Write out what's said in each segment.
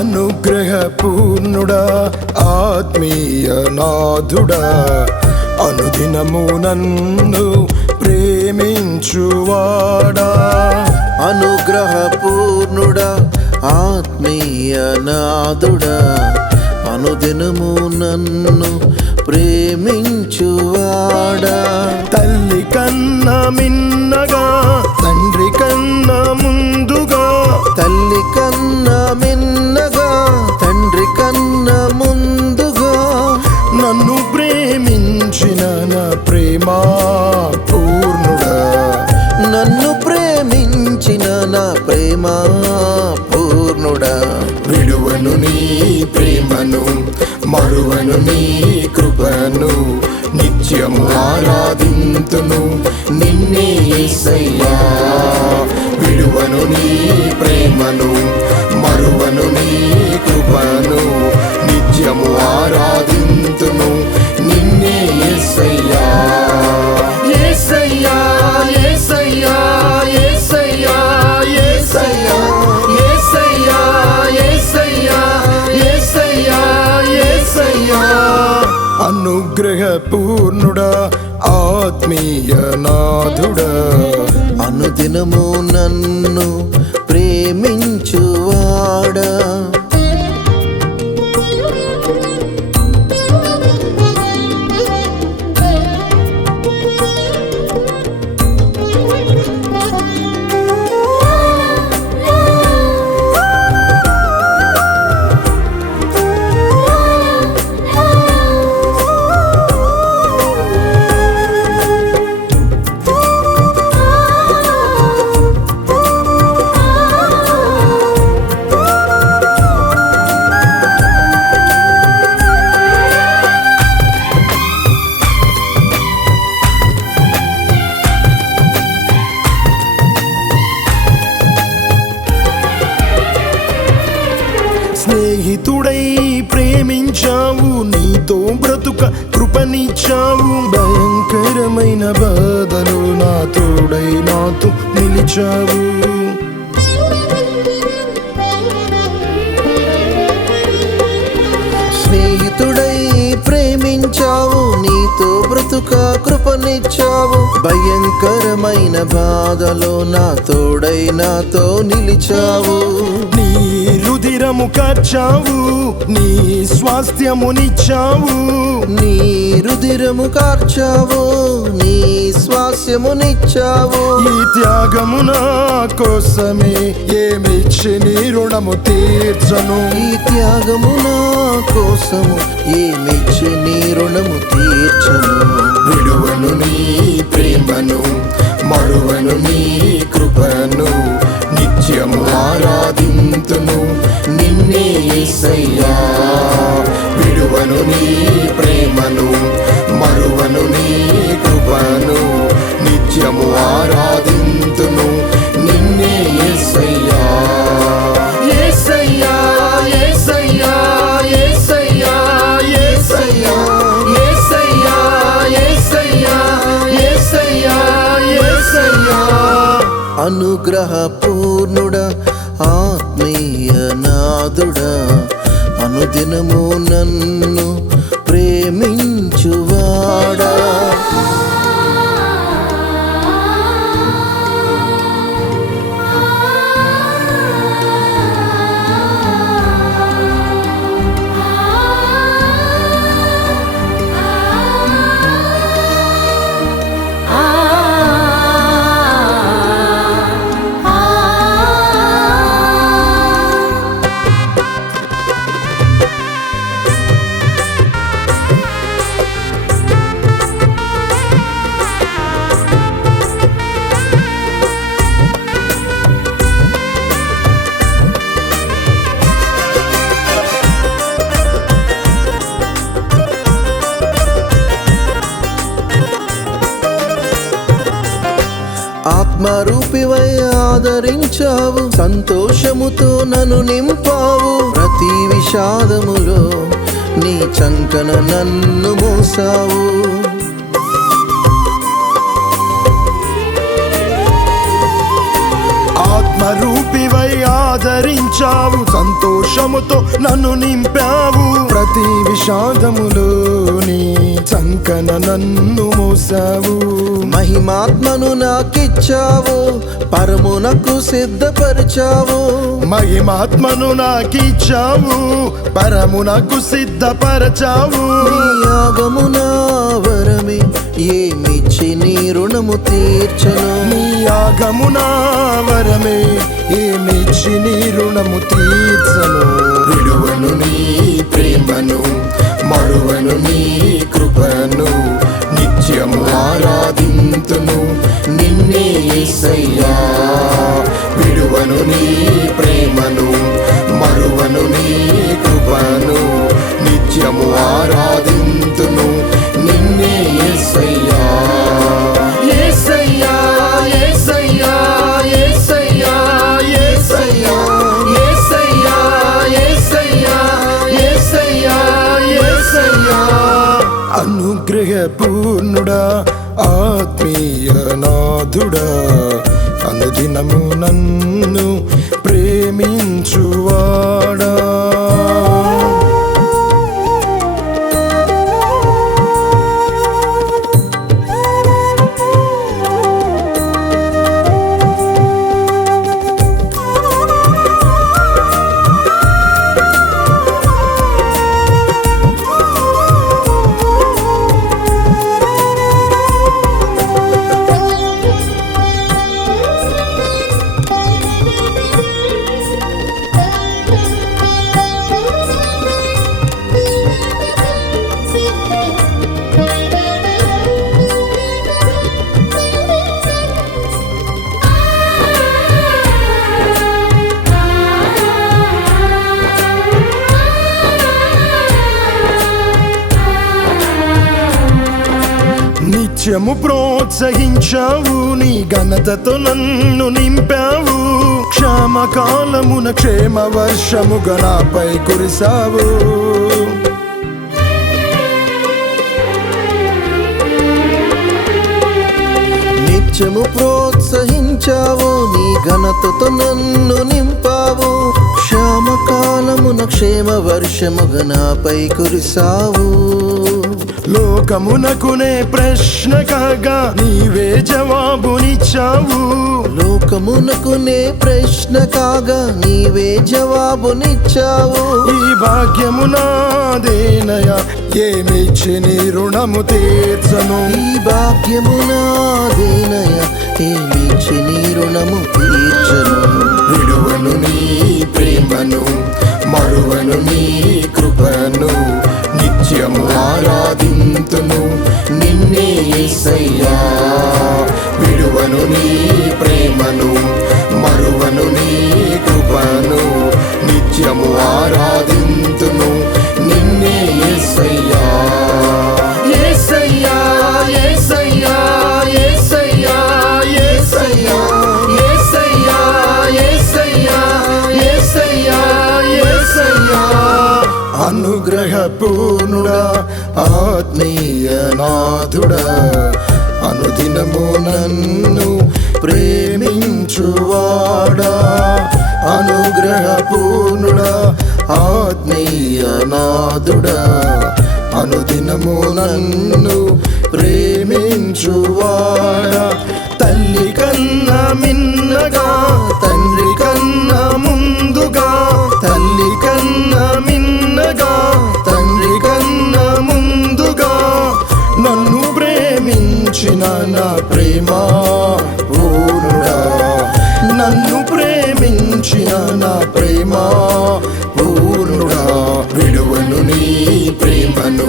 అనుగ్రహపూర్ణుడా ఆత్మీయ నాథుడా అనుదినము నన్ను ప్రేమించువాడా. అనుగ్రహపూర్ణుడా ఆత్మీయ నాథుడా అనుదినము నన్ను ప్రేమించువాడా. తల్లి కన్నా మిన్నగా తండ్రి కన్నా ముందుగా, తల్లి కన్నా మిన్నగా తండ్రి కన్నా ముందుగా నన్ను ప్రేమించిన నా ప్రేమా పూర్ణుడా. నన్ను ప్రేమించిన నా ప్రేమా పూర్ణుడా. విడువను నీ ప్రేమను మరువను నీ కృపను నిత్యము ఆరాధింతును నిన్నే యేసయ్యా. విడువను నీ ప్రేమను మరువను నీ కృపను నిత్యము ఆరాధింతును నిన్నే యేసయ్యా. యేసయ్యా యేసయ్యా యేసయ్యా యేసయ్యా యేసయ్యా యేసయ్యా యేసయ్యా యేసయ్యా. అనుగ్రహపూర్ణుడా ఆత్మీయ నాథుడా అనుదినము నన్ను ప్రేమించువాడా. స్నేహితుడై ప్రేమించావు, నీతో బ్రతుక కృపనిచ్చావు. భయంకరమైన బాధలు నా తోడై నాతో నిలిచావు. స్నేహితుడై ప్రేమించావు, నీతో బ్రతుక కృపనిచ్చావు. భయంకరమైన బాధలో నా తోడై నాతో నిలిచావు. నీ రుధిరము కార్చావు, నీ స్వాస్థ్యమునిచ్చావు. నీ రుధిరము కార్చావు, నీ స్వాస్యమునిచ్చావు. ఈ త్యాగము నా కోసమే ఏమిచ్చి నీ రుణము తీర్చను. ఈ త్యాగము నా కోసము ఏమిచ్చి నీ రుణము తీర్చను. విడువను నీ ప్రేమను మరువను నీ కృపను నిత్యము ఆరాధింతును నిన్నే యేసయ్యా. విడువను నీ ప్రేమను మరువను నీ కృపను నిత్యము ఆరాధింతును నిన్నే యేసయ్యా. యేసయ్యా యేసయ్యా యేసయ్యా యేసయ్యా యేసయ్యా యేసయ్యా యేసయ్యా యేసయ్యా. అనుగ్రహపూర్ణుడా ఆత్మీయ నాథుడా అనుదినము నన్ను ప్రేమించువాడా. ఆత్మరూపివై ఆదరించావు, సంతోషముతో నన్ను నింపావు. ప్రతి విషాదములో నీ చంకన నన్ను మోసావు. ఆత్మరూపివై ఆదరించావు, సంతోషముతో నన్ను నింపావు. ప్రతి విషాదములో నీ చంకన నన్ను మోసావు. మహిమాత్మను నాకిచ్చావు, పరమునకు సిద్ధపరిచావు. మహిమాత్మను నాకిచ్చావు, పరమునకు సిద్ధపరచావు. నీ యాగమున వరమే ఏమిచ్చి నీ రుణము తీర్చను. నీ యాగమున వరమే ఏమిచ్చి నీ రుణము తీర్చను. విడువను నీ ప్రేమను, మరువను నీ కృపను, నిత్యము ఆరాధింతును నిన్నే యేసయ్యా. విడువను నీ ప్రేమను, మరువను నీ కృపను, నిత్యము ఆరాధింతును నిన్నే యేసయ్యా. యేసయ్యా యేసయ్యా యేసయ్యా యేసయ్యా యేసయ్యా యేసయ్యా యేసయ్యా యేసయ్యా. అనుగ్రహపూర్ణుడా, ఆత్మీయ నాథుడా, అనుదినము నన్ను ప్రేమించువాడా. నిత్యము ప్రోత్సహించావు, నీ ఘనతతో నన్ను నింపావు. క్షామకాలమున క్షేమ వర్షముగా నాపై కురిసావు. నిత్యము ప్రోత్సహించావు, నీ ఘనతతో నన్ను నింపావు. క్షామకాలమున క్షేమ వర్షముగా నాపై కురిసావు. లోకమునకునే ప్రశ్న కాగా నీవే జవాబునిచ్చావు. లోకమునకునే ప్రశ్న కాగా నీవే జవాబునిచ్చావు. ఈ భాగ్యము నాదేనయా, ఏమిచ్చి నీ రుణము తీర్చను. ఈ భాగ్యము నాదేనయా, ఏమిచ్చి నీ రుణము తీర్చను. విడువను నీ ప్రేమను, మరువను నీ కృపను, నిత్యము ఆరాధింతును నిన్నే యేసయ్యా. విడువను నీ ప్రేమను, మరువను నీ కృపను, నిత్యము ఆరాధింతును నిన్నే యేసయ్యా. యేసయ్యా యేసయ్యా యేసయ్యా యేసయ్యా యేసయ్యా యేసయ్యా యేసయ్యా యేసయ్యా. అనుగ్రహపూర్ణుడా, ఆత్మీయ నాథుడా, అనుదినము నన్ను ప్రేమించువాడా. అనుగ్రహపూర్ణుడా, ఆత్మీయ నాథుడా, అనుదినము నన్ను ప్రేమించువాడా. తల్లి కన్నా మిన్నగా, తండ్రి కన్నా ముందుగా, తల్లి కన్నా మిన్నగా, తండ్రి కన్నా ముందుగా నన్ను ప్రేమించిన నా ప్రేమ పూర్ణుడా. నన్ను ప్రేమించిన నా ప్రేమ పూర్ణుడా. విడువను నీ ప్రేమను,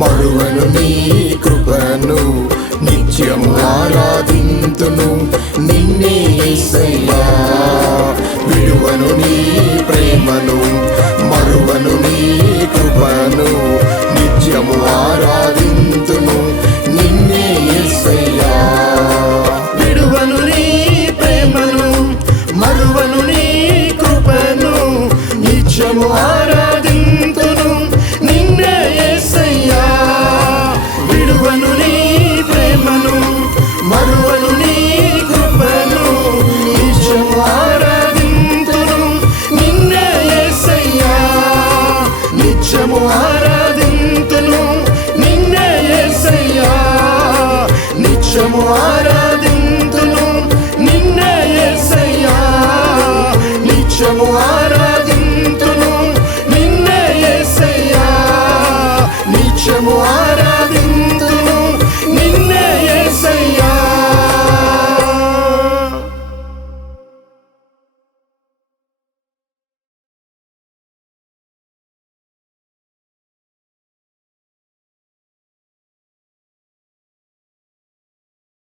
మరువను నీ కృపను, నిత్యము ఆరాధింతును నిన్నే యేసయ్యా. విడువను నీ ప్రేమను, మరువను నీ కృపను, నిత్యము ఆరాధింతును నిన్నే యేసయ్యా. విడువను మోక్షము